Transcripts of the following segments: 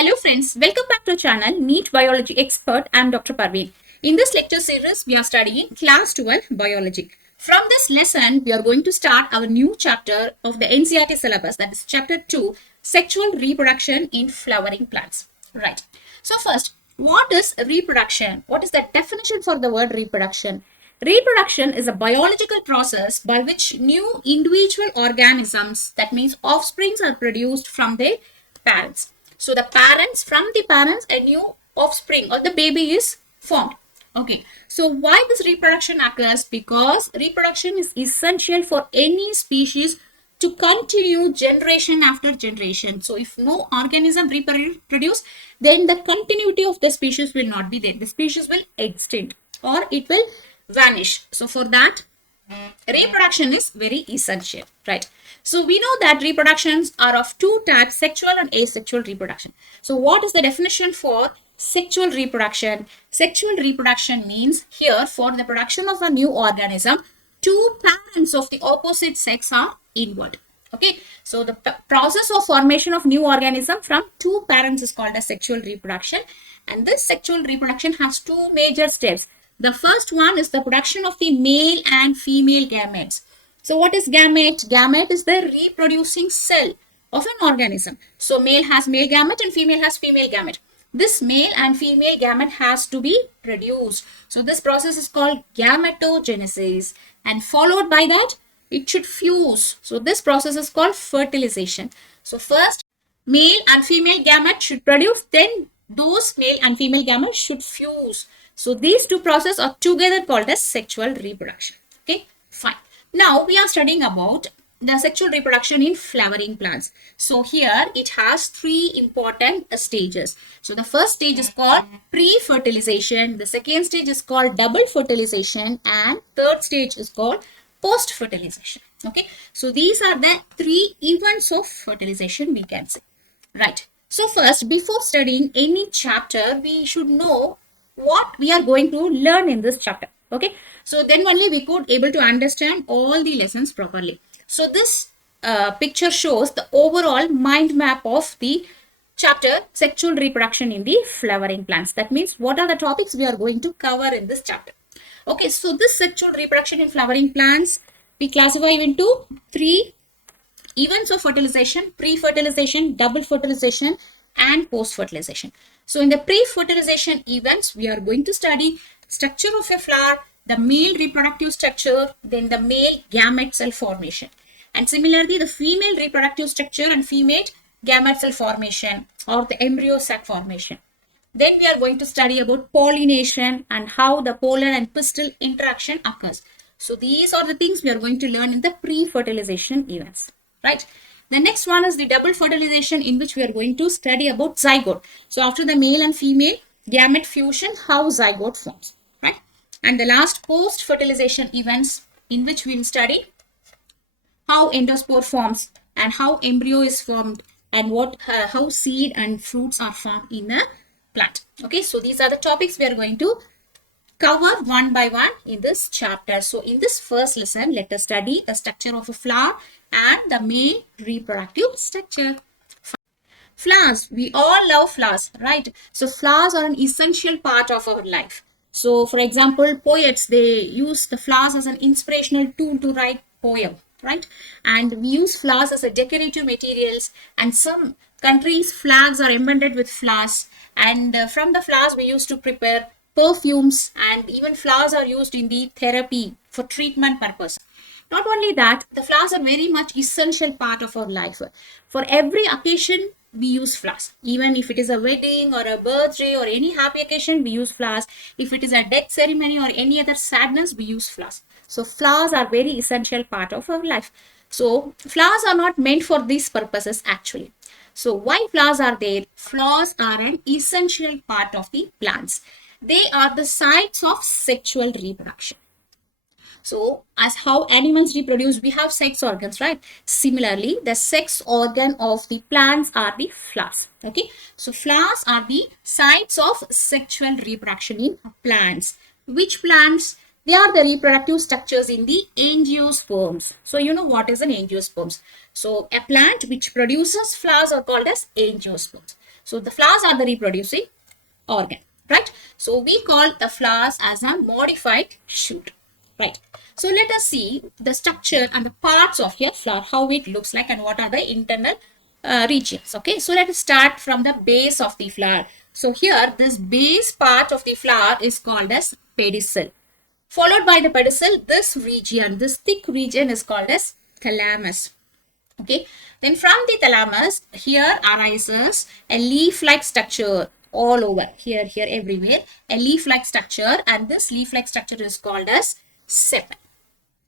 Hello friends, welcome back to our channel Neet Biology Expert. I am Dr. Parveen. In this lecture series, we are studying Class 12 Biology. From this lesson, we are going to start our new chapter of the NCERT syllabus, that is chapter 2, Sexual Reproduction in Flowering Plants. Right. So first, what is reproduction? What is the definition for the word reproduction? Reproduction is a biological process by which new individual organisms, that means offsprings, are produced from their parents. So the parents, from the parents, a new offspring or the baby is formed. Okay. So why this reproduction occurs? Because reproduction is essential for any species to continue generation after generation. So if no organism reproduce, then the continuity of the species will not be there. The species will extinct or it will vanish. So for that, reproduction is very essential, right? So we know that reproductions are of two types, sexual and asexual reproduction. So what is the definition for sexual reproduction? Sexual reproduction means here for the production of a new organism, two parents of the opposite sex are involved. Okay, so the process of formation of new organism from two parents is called as sexual reproduction, and this sexual reproduction has two major steps. The first one is the production of the male and female gametes. So what is gamete? Gamete is the reproducing cell of an organism. So male has male gamete and female has female gamete. This male and female gamete has to be produced. So this process is called Gametophyte, and followed by that it should fuse. So this process is called fertilization. So first male and female gamete should produce, then those male and female gametes should fuse. So these two processes are together called as sexual reproduction. Okay, fine. Now we are studying about the sexual reproduction in flowering plants. So here it has three important stages. So the first stage is called pre-fertilization. The second stage is called double fertilization, and third stage is called post-fertilization. Okay, so these are the three events of fertilization we can say. Right. So first, before studying any chapter, we should know what we are going to learn in this chapter. Okay, so then only we could able to understand all the lessons properly. So this picture shows the overall mind map of the chapter sexual reproduction in the flowering plants. That means what are the topics we are going to cover in this chapter. Okay, so this sexual reproduction in flowering plants we classify into three events of fertilization: pre-fertilization, double fertilization, and post-fertilization. So in the pre-fertilization events, we are going to study structure of a flower, the male reproductive structure, then the male gamete cell formation. And similarly, the female reproductive structure and female gamete cell formation or the embryo sac formation. Then we are going to study about pollination and how the pollen and pistil interaction occurs. So these are the things we are going to learn in the pre-fertilization events, right? The next one is the double fertilization, in which we are going to study about zygote. So after the male and female gamete fusion, how zygote forms, right? And the last post-fertilization events, in which we will study how endospore forms and how embryo is formed and how seed and fruits are formed in a plant. Okay, so these are the topics we are going to cover one by one in this chapter. So in this first lesson, let us study the structure of a flower and the male reproductive structure. Flowers, we all love flowers, right? So flowers are an essential part of our life. So for example, poets, they use the flowers as an inspirational tool to write poem, right? And we use flowers as a decorative materials, and some countries' flags are embedded with flowers, and from the flowers we used to prepare perfumes, and even flowers are used in the therapy for treatment purpose. Not only that, the flowers are very much essential part of our life. For every occasion, we use flowers. Even if it is a wedding or a birthday or any happy occasion, we use flowers. If it is a death ceremony or any other sadness, we use flowers. So flowers are very essential part of our life. So flowers are not meant for these purposes actually. So why flowers are there? Flowers are an essential part of the plants. They are the sites of sexual reproduction. So as how animals reproduce, we have sex organs, right? Similarly, the sex organ of the plants are the flowers. Okay, so flowers are the sites of sexual reproduction in plants. Which plants? They are the reproductive structures in the angiosperms. So you know what is an angiosperms. So a plant which produces flowers are called as angiosperms. So the flowers are the reproducing organ, right? So we call the flowers as a modified shoot, right? So let us see the structure and the parts of your flower, how it looks like and what are the internal regions. Okay, so let us start from the base of the flower. So here this base part of the flower is called as pedicel. Followed by the pedicel, this region, this thick region is called as thalamus. Okay, then from the thalamus, here arises a leaf-like structure all over, here, everywhere, a leaf-like structure, and this leaf-like structure is called as sepal,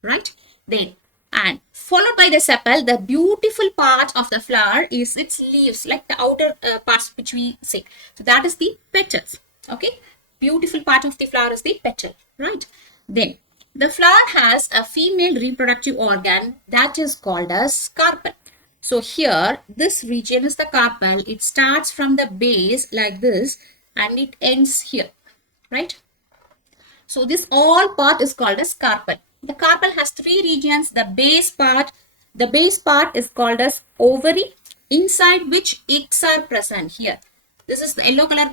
right? Then, and followed by the sepal, the beautiful part of the flower is its leaves, like the outer parts which we see. So that is the petals, okay? Beautiful part of the flower is the petal, right? Then, the flower has a female reproductive organ that is called as carpel. So here, this region is the carpel. It starts from the base like this and it ends here, right? So this all part is called as carpel. The carpel has three regions. The base part is called as ovary, inside which eggs are present here. This is the yellow color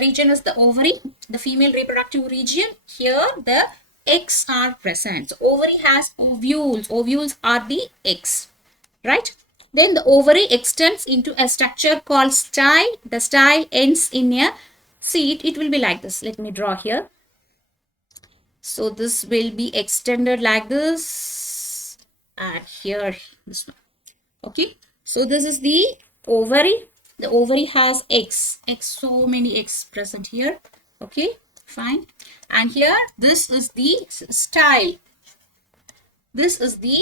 region is the ovary, the female reproductive region. Here the eggs are present. So ovary has ovules. Ovules are the eggs, right? Then the ovary extends into a structure called style. The style ends in a seed. It will be like this. Let me draw here. So this will be extended like this, and here this one. Okay. So this is the ovary. The ovary has eggs. So many eggs present here. Okay. Fine. And here this is the style. This is the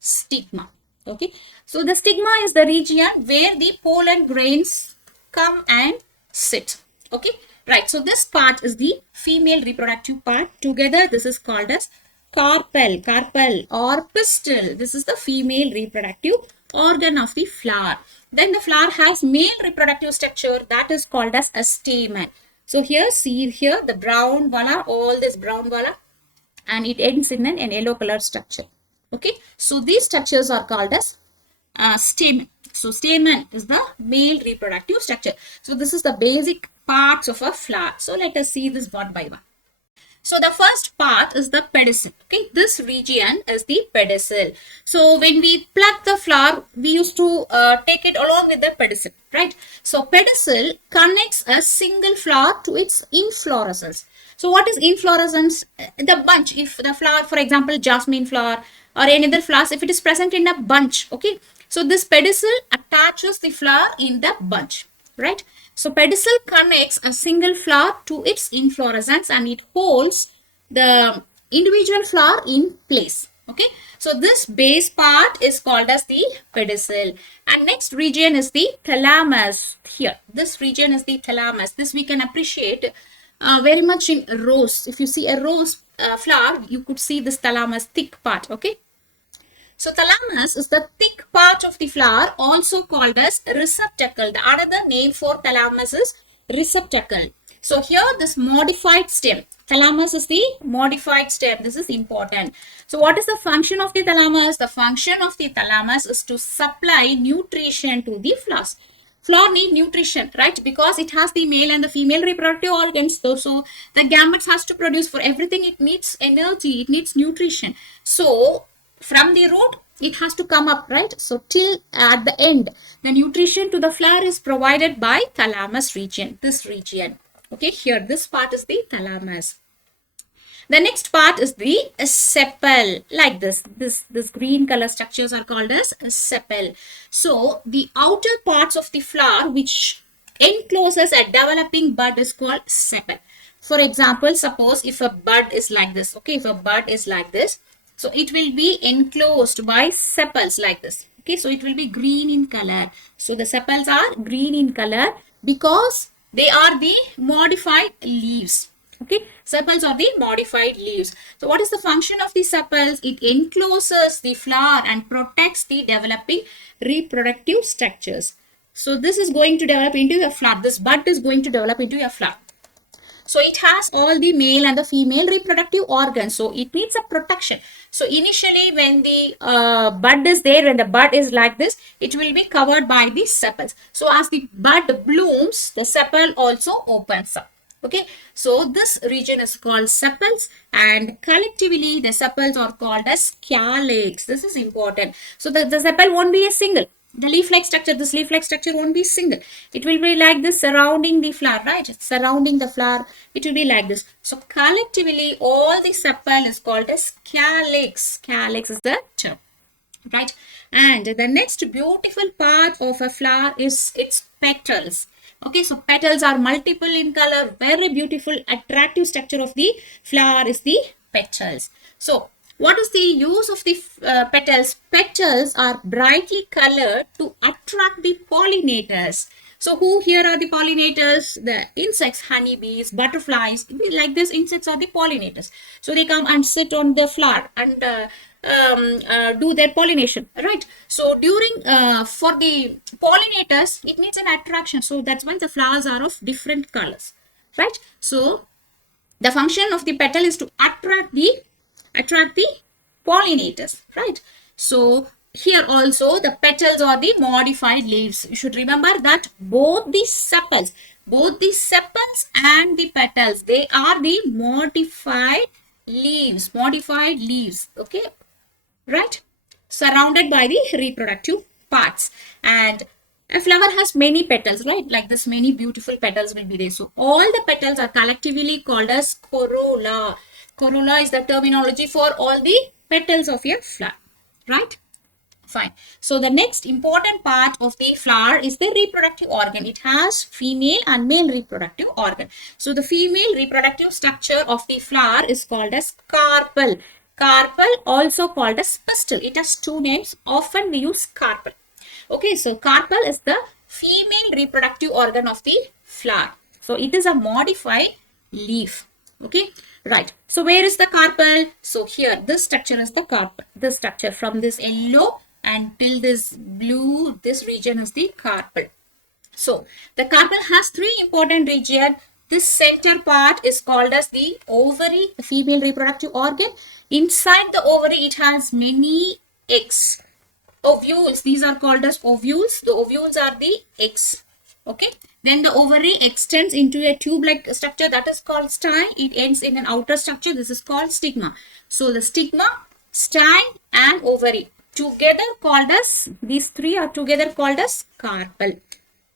stigma. Okay. So the stigma is the region where the pollen grains come and sit. Okay. Right. So this part is the female reproductive part. Together this is called as carpel or pistil. This is the female reproductive organ of the flower. Then the flower has male reproductive structure that is called as a stamen. So here, see here the brown wala, all this brown wala, and it ends in an yellow color structure. Okay. So these structures are called as stamen. So stamen is the male reproductive structure. So this is the basic parts of a flower. So let us see this one by one. So the first part is the pedicel. Okay, this region is the pedicel. So when we pluck the flower, we used to take it along with the pedicel, right? So pedicel connects a single flower to its inflorescence. So what is inflorescence? The bunch. If the flower, for example, jasmine flower or any other flowers, if it is present in a bunch, okay. So this pedicel attaches the flower in the bunch, right? So pedicel connects a single flower to its inflorescence and it holds the individual flower in place. Okay. So this base part is called as the pedicel. And next region is the thalamus. Here, this region is the thalamus. This we can appreciate very much in rose. If you see a rose flower, you could see this thalamus, thick part. Okay. So thalamus is the thick part of the flower, also called as receptacle. The another name for thalamus is receptacle. So here this modified stem. Thalamus is the modified stem. This is important. So what is the function of the thalamus? The function of the thalamus is to supply nutrition to the flowers. Flower need nutrition, right? Because it has the male and the female reproductive organs. So the gametes has to produce, for everything it needs energy, it needs nutrition. So from the root, it has to come up, right? So till at the end, the nutrition to the flower is provided by thalamus region, this region. Okay, here this part is the thalamus. The next part is the sepal, like this. This green color structures are called as sepal. So the outer parts of the flower which encloses a developing bud is called sepal. For example, suppose if a bud is like this, okay, if a bud is like this, so it will be enclosed by sepals like this. Okay, so it will be green in color. So the sepals are green in color because they are the modified leaves. Okay, sepals are the modified leaves. So what is the function of the sepals? It encloses the flower and protects the developing reproductive structures. So this is going to develop into a flower. This bud is going to develop into a flower. So it has all the male and the female reproductive organs. So it needs a protection. So initially when the bud is there, when the bud is like this, it will be covered by the sepals. So as the bud blooms, the sepal also opens up. Okay, so this region is called sepals, and collectively the sepals are called as calyx. This is important. So the sepal won't be a single. The leaf-like structure, this leaf-like structure won't be single. It will be like this surrounding the flower, right? Surrounding the flower, it will be like this. So collectively, all the sepal is called as calyx. Calyx is the term, right? And the next beautiful part of a flower is its petals. Okay, so petals are multiple in color. Very beautiful, attractive structure of the flower is the petals. So what is the use of the petals? Petals are brightly colored to attract the pollinators. So who here are the pollinators? The insects, honeybees, butterflies. Like this, insects are the pollinators. So they come and sit on the flower and do their pollination, right? So during for the pollinators, it needs an attraction. So that's why the flowers are of different colors, right? So the function of the petal is to attract the pollinators, right? So here also the petals are the modified leaves. You should remember that both the sepals and the petals, they are the modified leaves, okay, right? Surrounded by the reproductive parts. And a flower has many petals, right? Like this, many beautiful petals will be there. So all the petals are collectively called as corolla. Corolla is the terminology for all the petals of a flower, right? Fine. So the next important part of the flower is the reproductive organ. It has female and male reproductive organ. So the female reproductive structure of the flower is called as carpel. Carpel, also called as pistil. It has two names. Often we use carpel. Okay, so carpel is the female reproductive organ of the flower. So it is a modified leaf. Okay, right. So where is the carpel? So here, this structure is the carpel. This structure from this yellow until this blue, this region is the carpel. So the carpel has three important regions. This center part is called as the ovary, the female reproductive organ. Inside the ovary, it has many eggs. Ovules, these are called as ovules. The ovules are the eggs. Okay. Then the ovary extends into a tube-like structure that is called style. It ends in an outer structure. This is called stigma. So the stigma, style and ovary together called as, these three are together called as carpel.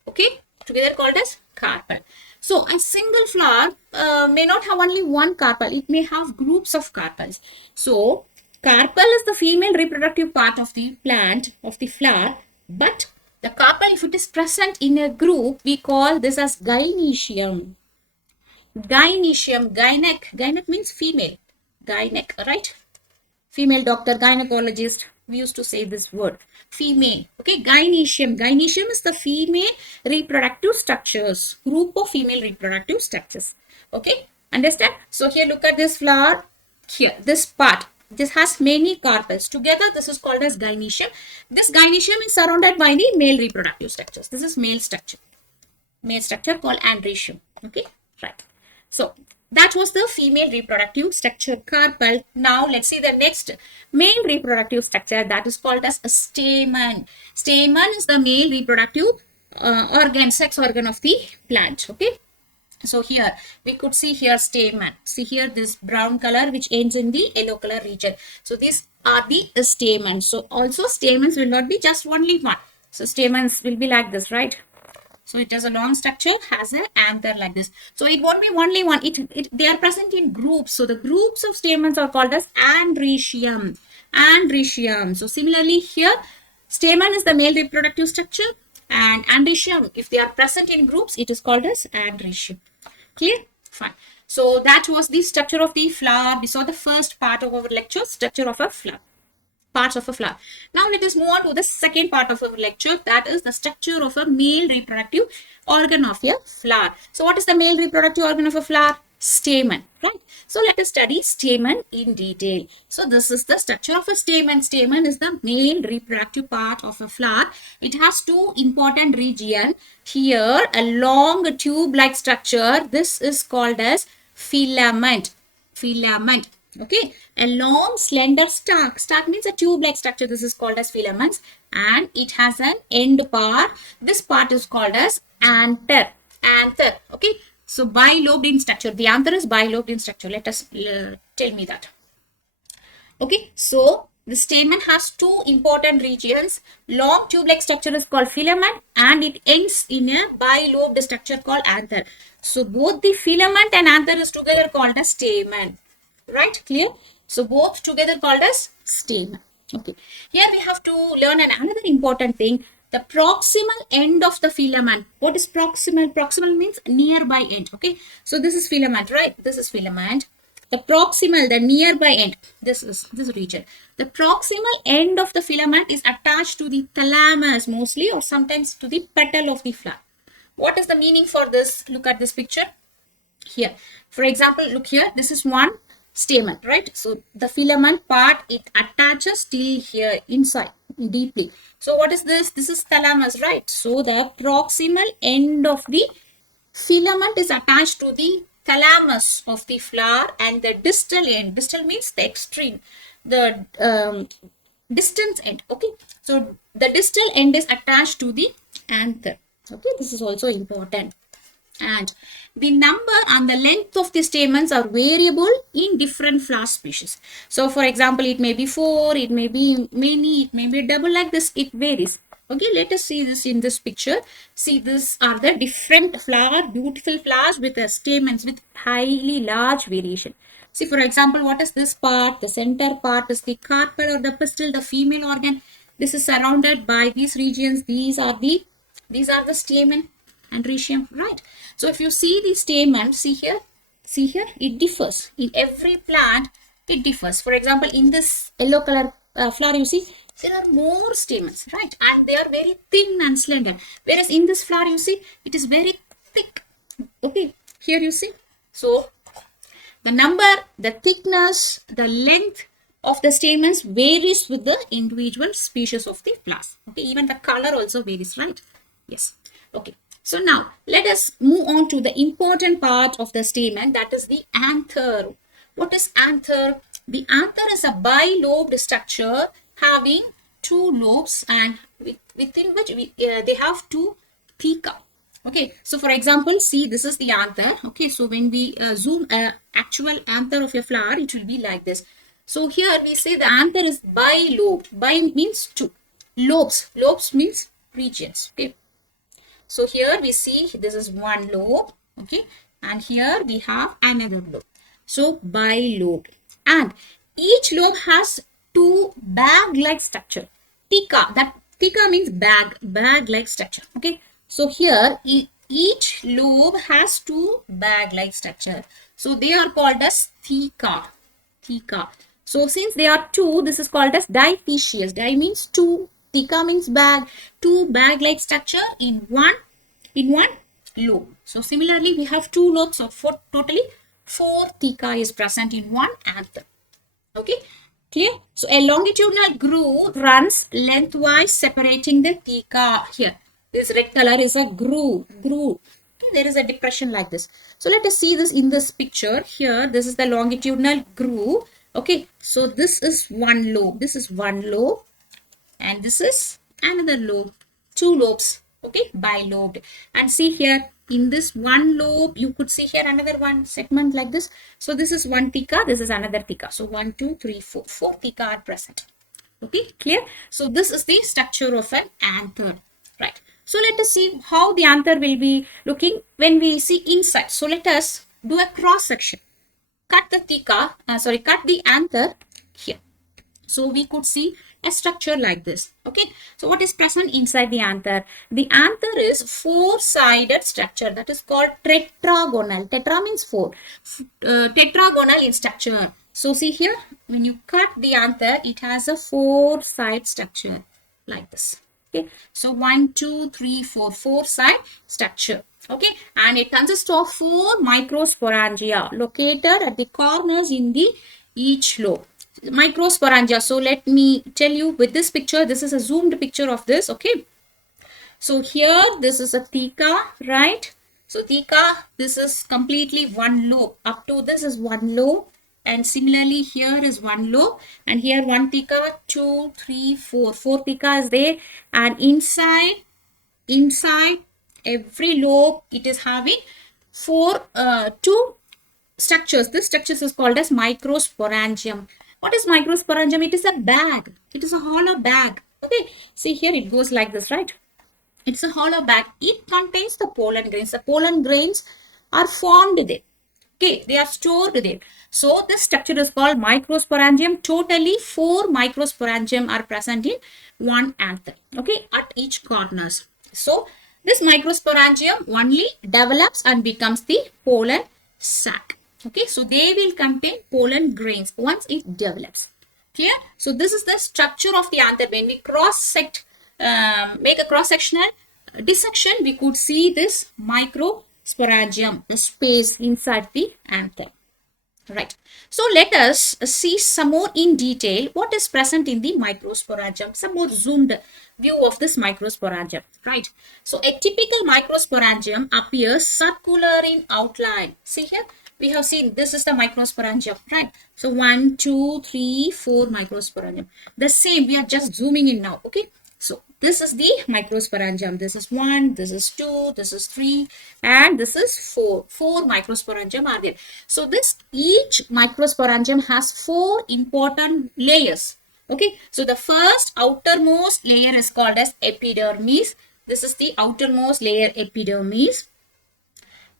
Okay. Together called as carpel. So a single flower may not have only one carpel. It may have groups of carpels. So carpel is the female reproductive part of the plant, of the flower, but the carpel, if it is present in a group, we call this as gynoecium. Gynoecium, gynek means female. Gynek, right? Female doctor, gynecologist, we used to say this word. Female, okay, gynoecium. Gynoecium is the female reproductive structures, group of female reproductive structures. Okay, understand? So here look at this flower, here, this part. This has many carpels. Together, this is called as gynoecium. This gynoecium is surrounded by the male reproductive structures. This is male structure. Male structure called androecium. Okay, right. So that was the female reproductive structure, carpel. Now let's see the next male reproductive structure, that is called as a stamen. Stamen is the male reproductive organ, sex organ of the plant. Okay. So here we could see here stamen. See here this brown color which ends in the yellow color region. So these are the stamens. So also stamens will not be just only one. So stamens will be like this, right? So it has a long structure, has an anther like this. So it won't be only one. They are present in groups. So the groups of stamens are called as androecium. Androecium. So similarly here, stamen is the male reproductive structure, and androecium, if they are present in groups, it is called as androecium. Clear? Fine. So that was the structure of the flower. We saw the first part of our lecture, structure of a flower. Parts of a flower. Now let us move on to the second part of our lecture, that is the structure of a male reproductive organ of a flower. So what is the male reproductive organ of a flower? stamen, right? So let us study stamen in detail. So this is the structure of a stamen. Stamen is the male reproductive part of a flower. It has two important regions. Here, a long tube-like structure. This is called as filament. Filament. Okay, a long slender stalk. Stalk means a tube-like structure. This is called as filaments, and it has an end part. This part is called as anther. Anther. Okay, so bilobed in structure. The anther is bilobed in structure. Let us tell me that. Okay, so the stamen has two important regions. Long tube-like structure is called filament, and it ends in a bilobed structure called anther. So both the filament and anther is together called as stamen. Right? Clear? So both together called as stamen. Okay. Here we have to learn another important thing. The proximal end of the filament. What is proximal? Proximal means nearby end. Okay. So this is filament, right? This is filament. The proximal, the nearby end. This is this region. The proximal end of the filament is attached to the thalamus mostly, or sometimes to the petal of the flower. What is the meaning for this? Look at this picture. Here, for example, look here. This is one stamen, right? So the filament part, it attaches till here inside deeply. So what is this? This is thalamus, right? So the proximal end of the filament is attached to the thalamus of the flower, and the distal end, distal means the extreme, the distance end. Okay, so the distal end is attached to the anther. Okay, this is also important. And the number and the length of the stamens are variable in different flower species. So for example, it may be 4, it may be many, it may be double, like this, it varies. Okay, let us see this in this picture. See, these are the different flower, beautiful flowers with the stamens with highly large variation. See, for example, what is this part? The center part is the carpel or the pistil, the female organ. This is surrounded by these regions. These are the stamen and rhizium, right? So if you see the stamen, see here, it differs. In every plant, it differs. For example, in this yellow color flower, you see, there are more stamens, right? And they are very thin and slender. Whereas in this flower, you see, it is very thick. Okay, here you see. So the number, the thickness, the length of the stamens varies with the individual species of the flowers. Okay, even the color also varies, right? Yes. Okay. So now let us move on to the important part of the stamen, that is the anther. What is anther? The anther is a bilobed structure having two lobes, and within which they have two theca. Okay, so for example, see, this is the anther. Okay, so when we zoom actual anther of a flower, it will be like this. So here we say the anther is bilobed. Bi means two. Lobes. Lobes means regions. Okay. So here we see this is one lobe, okay, and here we have another lobe. So bilobed, and each lobe has two bag-like structure. Theca, that theca means bag-like structure. Okay, so here each lobe has two bag-like structure. So they are called as theca. Theca. So since they are two, this is called as dithecious. Di means two. Theca means bag, two bag-like structure in one lobe. So similarly, we have two lobes, so totally 4 theca is present in one anther. Okay, clear? So a longitudinal groove runs lengthwise, separating the theca. Here, this red color is a groove. There is a depression like this. So let us see this in this picture. Here, this is the longitudinal groove. Okay, so this is one lobe. This is one lobe. And this is another lobe, two lobes, okay, bilobed. And see here, in this one lobe, you could see here another one segment like this. So this is one theca, this is another theca. So 1, 2, 3, 4, 4 theca are present. Okay, clear? So this is the structure of an anther, right? So let us see how the anther will be looking when we see inside. So let us do a cross section. Cut the theca, cut the anther here. So we could see a structure like this. Okay, so what is present inside the anther? The anther is four-sided structure, that is called tetragonal. Tetra means four. Tetragonal in structure. So see here, when you cut the anther, it has a four-side structure like this. Okay, so 1, 2, 3, 4, 4-side structure. Okay, and it consists of 4 microsporangia located at the corners in the each lobe. Microsporangia. So let me tell you with this picture, this is a zoomed picture of this. Okay, so here this is a theca, right? So theca, this is completely one lobe. Up to this is one lobe, and similarly here is one lobe, and here one theca, 2, 3, 4. 4 theca is there, and inside every lobe it is having two structures. This structures is called as microsporangium. What is microsporangium? It is a bag. It is a hollow bag. Okay, see here it goes like this, right? It's a hollow bag. It contains the pollen grains. The pollen grains are formed there. Okay, they are stored there. So this structure is called microsporangium. Totally 4 microsporangium are present in one anther. Okay, at each corners. So this microsporangium only develops and becomes the pollen sac. Okay, so they will contain pollen grains once it develops. Clear? So this is the structure of the anther. When we cross-sect, make a cross-sectional dissection, we could see this microsporangium, the space inside the anther. Right. So let us see some more in detail what is present in the microsporangium. Some more zoomed view of this microsporangium. Right. So a typical microsporangium appears circular in outline. See here, we have seen this is the microsporangium. Right. So 1, 2, 3, 4 microsporangium. The same, we are just zooming in now. Okay. So this is the microsporangium. This is 1, this is 2, this is 3, and this is 4. 4 microsporangium are there. So this each microsporangium has 4 important layers. Okay. So the first outermost layer is called as epidermis. This is the outermost layer, epidermis.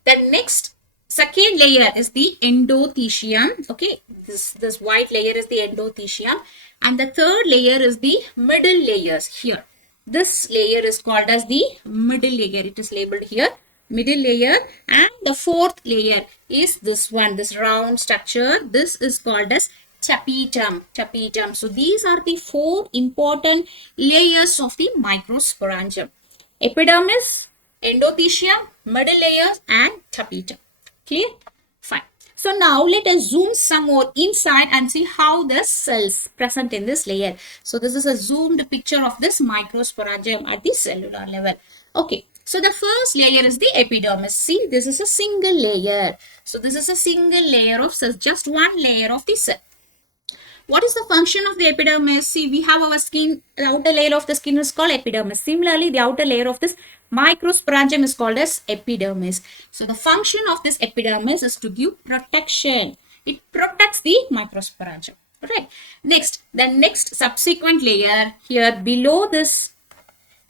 The next second layer is the endothecium. Okay, this white layer is the endothecium, and the third layer is the middle layers here. This layer is called as the middle layer. It is labeled here, middle layer, and the fourth layer is this one, this round structure. This is called as tapetum. Tapetum. So these are the 4 important layers of the microsporangium: epidermis, endothecium, middle layers, and tapetum. Clear? Fine. So now let us zoom some more inside and see how the cells present in this layer. So this is a zoomed picture of this microsporangium at the cellular level. Okay. So the first layer is the epidermis. See, this is a single layer. So this is a single layer of cells, just one layer of the cell. What is the function of the epidermis? See, we have our skin, the outer layer of the skin is called epidermis. Similarly, the outer layer of this microsporangium is called as epidermis. So the function of this epidermis is to give protection. It protects the microsporangium. Right. Next, the next subsequent layer here below this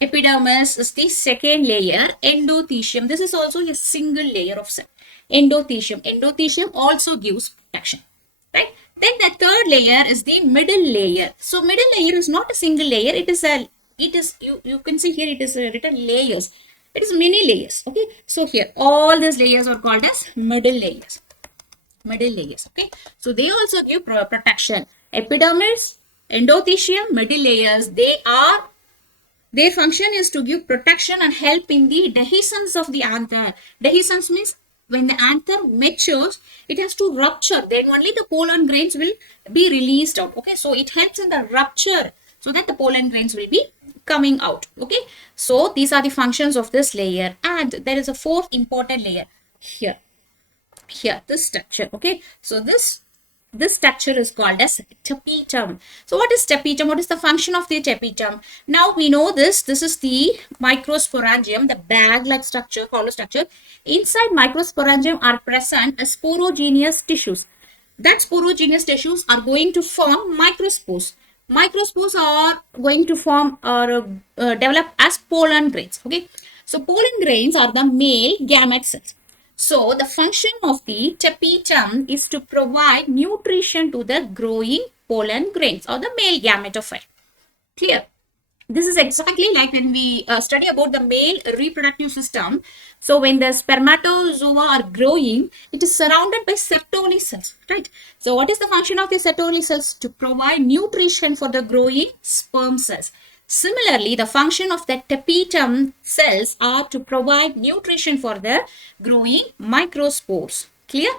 epidermis is the second layer, endothecium. This is also a single layer of cell. Endothecium. Endothecium also gives protection. Right. Then the third layer is the middle layer. So middle layer is not a single layer. You can see here it is written layers. It is many layers. Okay. So here all these layers are called as middle layers. Middle layers. Okay. So they also give protection. Epidermis, endothecium, middle layers. Their function is to give protection and help in the dehiscence of the anther. Dehiscence means when the anther matures, it has to rupture. Then only the pollen grains will be released out. Okay, so it helps in the rupture so that the pollen grains will be coming out. Okay, so these are the functions of this layer. And there is a fourth important layer here. Here, this structure. Okay, so this structure is called as tapetum. So what is tapetum? What is the function of the tapetum? Now we know this. This is the microsporangium, the bag-like structure, hollow structure. Inside microsporangium are present sporogenous tissues. That sporogenous tissues are going to form microspores. Microspores are going to form or develop as pollen grains. Okay, so pollen grains are the male gamete cells. So the function of the tapetum is to provide nutrition to the growing pollen grains or the male gametophyte. Clear? This is exactly like when we study about the male reproductive system. So when the spermatozoa are growing, it is surrounded by Sertoli cells, right? So what is the function of the Sertoli cells? To provide nutrition for the growing sperm cells. Similarly, the function of the tapetum cells are to provide nutrition for the growing microspores. Clear?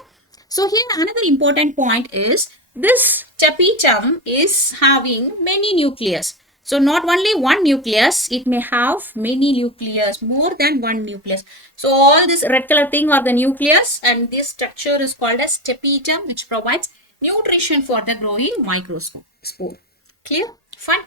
So here another important point is this tapetum is having many nucleus. So not only one nucleus, it may have many nucleus, more than one nucleus. So all this red color thing are the nucleus, and this structure is called as tapetum, which provides nutrition for the growing microspore. Clear? Fine.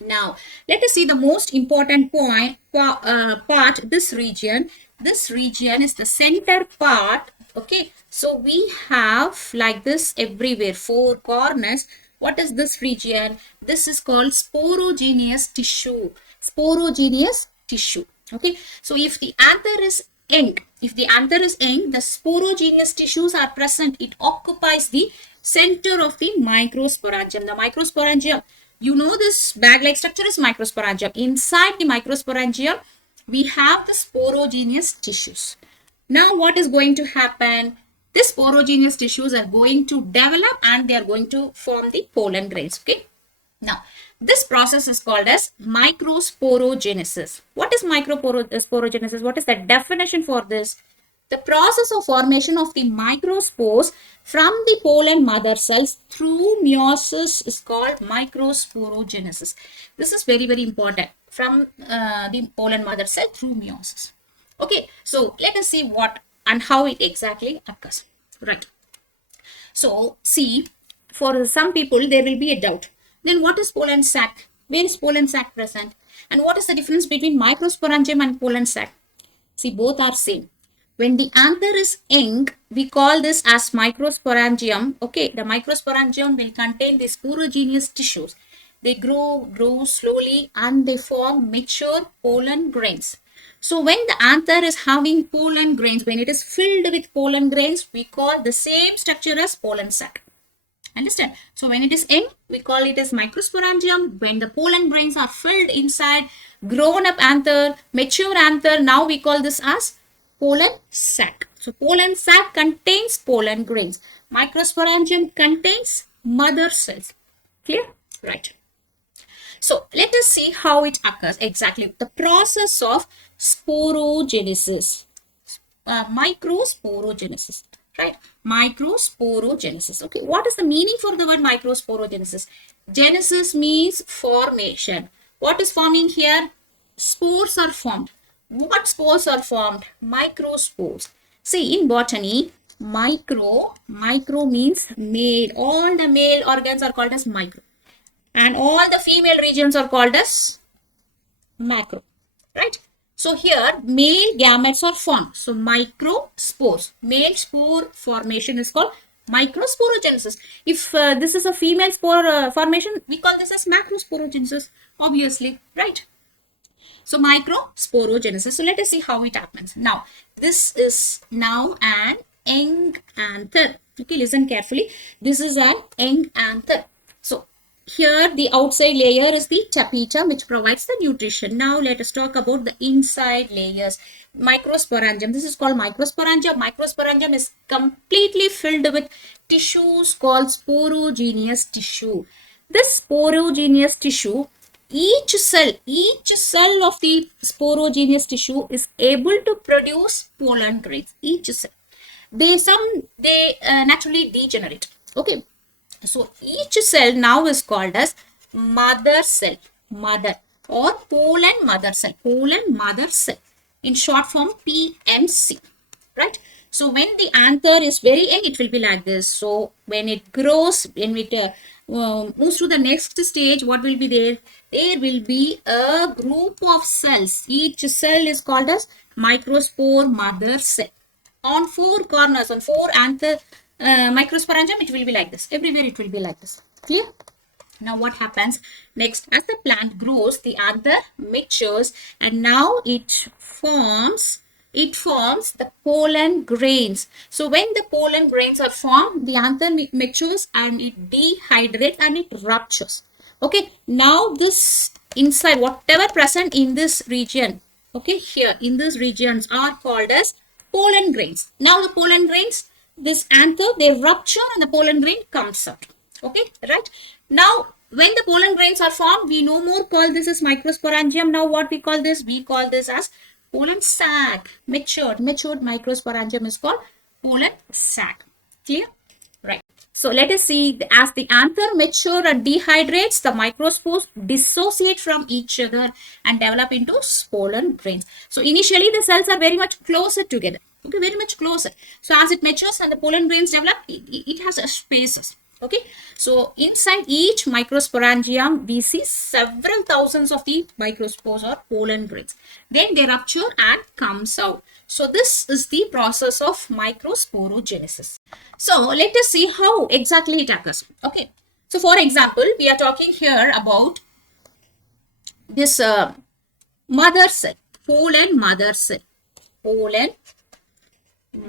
Now, let us see the most important part, this region. This region is the center part. Okay, so we have like this everywhere, 4 corners. What is this region? This is called sporogenous tissue. Sporogenous tissue. Okay, so if the anther is young, the sporogenous tissues are present. It occupies the center of the microsporangium. The microsporangium, you know, this bag-like structure is microsporangium. Inside the microsporangium, we have the sporogenous tissues. Now, what is going to happen? These sporogenous tissues are going to develop and they are going to form the pollen grains. Okay. Now, this process is called as microsporogenesis. What is microsporogenesis? What is the definition for this? The process of formation of the microspores from the pollen mother cells through meiosis is called microsporogenesis. This is very, very important. From the pollen mother cell through meiosis. Okay, so let us see what and how it exactly occurs. Right. So, see, for some people there will be a doubt. Then what is pollen sac? Where is pollen sac present? And what is the difference between microsporangium and pollen sac? See, both are same. When the anther is young, we call this as microsporangium. Okay, the microsporangium will contain the sporogenous tissues. They grow slowly and they form mature pollen grains. So when the anther is having pollen grains, when it is filled with pollen grains, we call the same structure as pollen sac. Understand? So when it is young, we call it as microsporangium. When the pollen grains are filled inside grown up anther, mature anther, now we call this as pollen sac. So pollen sac contains pollen grains. Microsporangium contains mother cells. Clear? Right. So let us see how it occurs exactly. The process of sporogenesis. Microsporogenesis. Right? Microsporogenesis. Okay. What is the meaning for the word microsporogenesis? Genesis means formation. What is forming here? Spores are formed. What spores are formed? Microspores. See, in botany, micro means male. All the male organs are called as micro. And all the female regions are called as macro. Right? So here, male gametes are formed. So microspores. Male spore formation is called microsporogenesis. If this is a female spore formation, we call this as macrosporogenesis. Obviously, right? So microsporogenesis. So let us see how it happens. Now, this is now an young anther. Okay, listen carefully. This is an young anther. So here the outside layer is the tapetum, which provides the nutrition. Now let us talk about the inside layers. Microsporangium. This is called microsporangium. Microsporangium is completely filled with tissues called sporogenous tissue. This sporogenous tissue, each cell of the sporogenous tissue is able to produce pollen grains. Each cell. They naturally degenerate. Okay. So each cell now is called as mother cell. Mother or pollen mother cell. Pollen mother cell. In short form, PMC. Right. So when the anther is very young, it will be like this. So when it grows, when it moves to the next stage, what will be there? There will be a group of cells. Each cell is called as microspore mother cell. On 4 corners, on 4 anther microsporangium, it will be like this. Everywhere it will be like this. Clear? Now what happens next? As the plant grows, the anther matures and now it forms the pollen grains. So when the pollen grains are formed, the anther matures and it dehydrates and it ruptures. Okay, now this inside, whatever present in this region, okay, here in these regions are called as pollen grains. Now the pollen grains, this anther, they rupture and the pollen grain comes out. Okay, right? Now when the pollen grains are formed, we no more call this as microsporangium. Now what we call this? We call this as pollen sac. Matured microsporangium is called pollen sac. Clear? Right. So let us see, as the anther mature and dehydrates, the microspores dissociate from each other and develop into pollen grains. So initially the cells are very much closer together. Okay, very much closer. So as it matures and the pollen grains develop, it has a spaces. Okay, so inside each microsporangium, we see several thousands of the microspores or pollen grains. Then they rupture and comes out. So this is the process of microsporogenesis. So let us see how exactly it occurs. Okay, so for example, we are talking here about this mother cell, pollen mother cell, pollen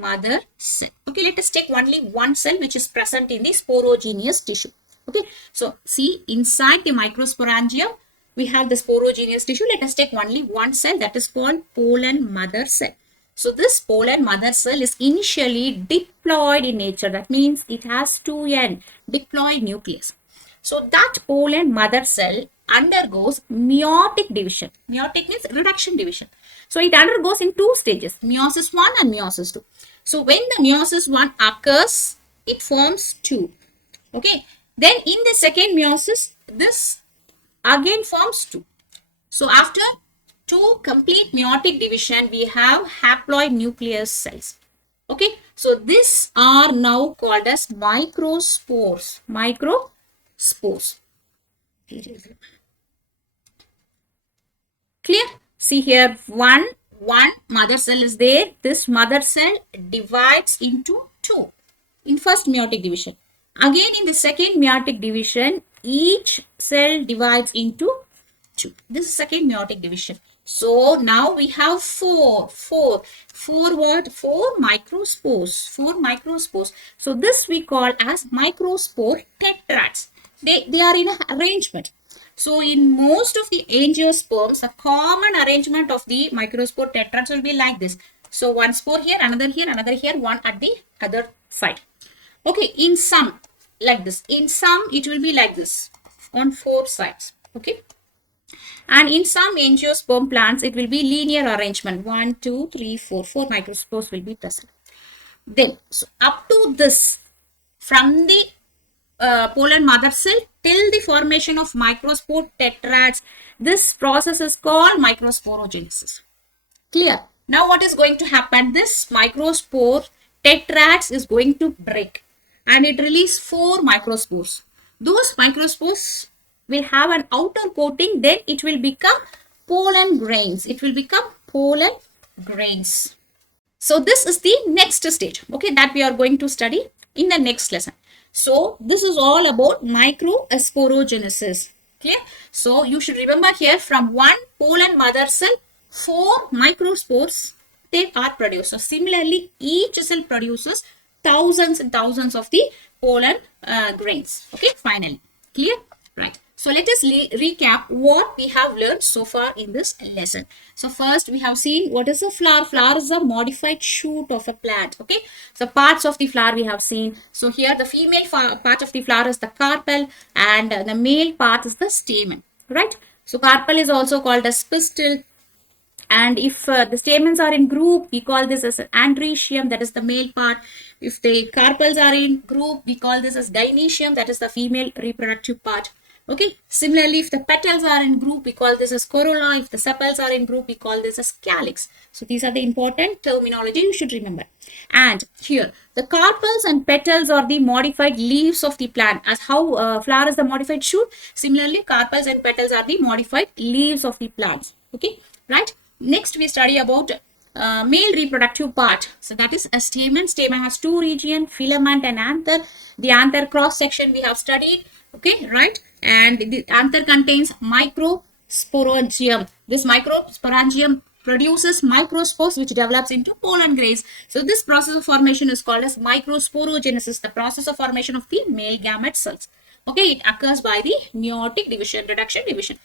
mother cell. Okay, let us take only one cell which is present in the sporogenous tissue. Okay, so see, inside the microsporangium we have the sporogenous tissue. Let us take only one cell, that is called pollen mother cell. So this pollen mother cell is initially diploid in nature. That means it has two ends, diploid nucleus. So that pollen mother cell undergoes meiotic division. Meiotic means reduction division. So it undergoes in two stages, meiosis 1 and meiosis 2. So when the meiosis 1 occurs, it forms 2. Okay. Then in the second meiosis, this again forms 2. So after 2 complete meiotic division, we have haploid nucleus cells. Okay. So these are now called as microspores. Microspores. Clear? See here, one mother cell is there. This mother cell divides into 2 in first meiotic division. Again in the second meiotic division, each cell divides into 2. This is second meiotic division. So now we have 4 what? 4 microspores. 4 microspores. So this we call as microspore tetrads. They are in an arrangement. So in most of the angiosperms, the common arrangement of the microspore tetrads will be like this. So one spore here, another here, one at the other side. Okay, in some like this. In some it will be like this on 4 sides. Okay. And in some angiosperm plants, it will be linear arrangement. 1, 2, 3, 4. 4 microspores will be present. Then, so up to this, from the pollen mother cell till the formation of microspore tetrads, this process is called microsporogenesis. Clear? Now what is going to happen? This microspore tetrads is going to break and it releases 4 microspores. Those microspores will have an outer coating, then it will become pollen grains. It will become pollen grains. So this is the next stage, okay, that we are going to study in the next lesson. So this is all about microsporogenesis. Clear? So you should remember here, from one pollen mother cell, 4 microspores they are produced. So similarly, each cell produces thousands and thousands of the pollen grains. Okay, finally. Clear? Right. So let us recap what we have learned so far in this lesson. So first we have seen what is a flower. Flower is a modified shoot of a plant. Okay. So parts of the flower we have seen. So here the female part of the flower is the carpel and the male part is the stamen. Right. So carpel is also called as pistil. And if the stamens are in group, we call this as an androecium, that is the male part. If the carpels are in group, we call this as gynoecium, that is the female reproductive part. Okay. Similarly, if the petals are in group, we call this as corolla. If the sepals are in group, we call this as calyx. So these are the important terminology you should remember. And here, the carpels and petals are the modified leaves of the plant. As how flower is the modified shoot, similarly, carpels and petals are the modified leaves of the plants. Okay. Right. Next, we study about male reproductive part. So that is a stamen. Stamen has 2 regions, filament and anther. The anther cross section we have studied. Okay, right? And the anther contains microsporogium. This microsporangium produces microspores which develops into pollen grains. So this process of formation is called as microsporogenesis, the process of formation of the male gamete cells. Okay, it occurs by the meiotic division, reduction division.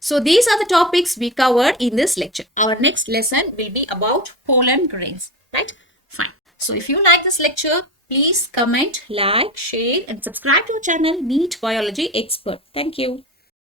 So these are the topics we covered in this lecture. Our next lesson will be about pollen grains, right? Fine. So if you like this lecture, Please comment, like, share and subscribe to our channel Neet Biology Expert. Thank you.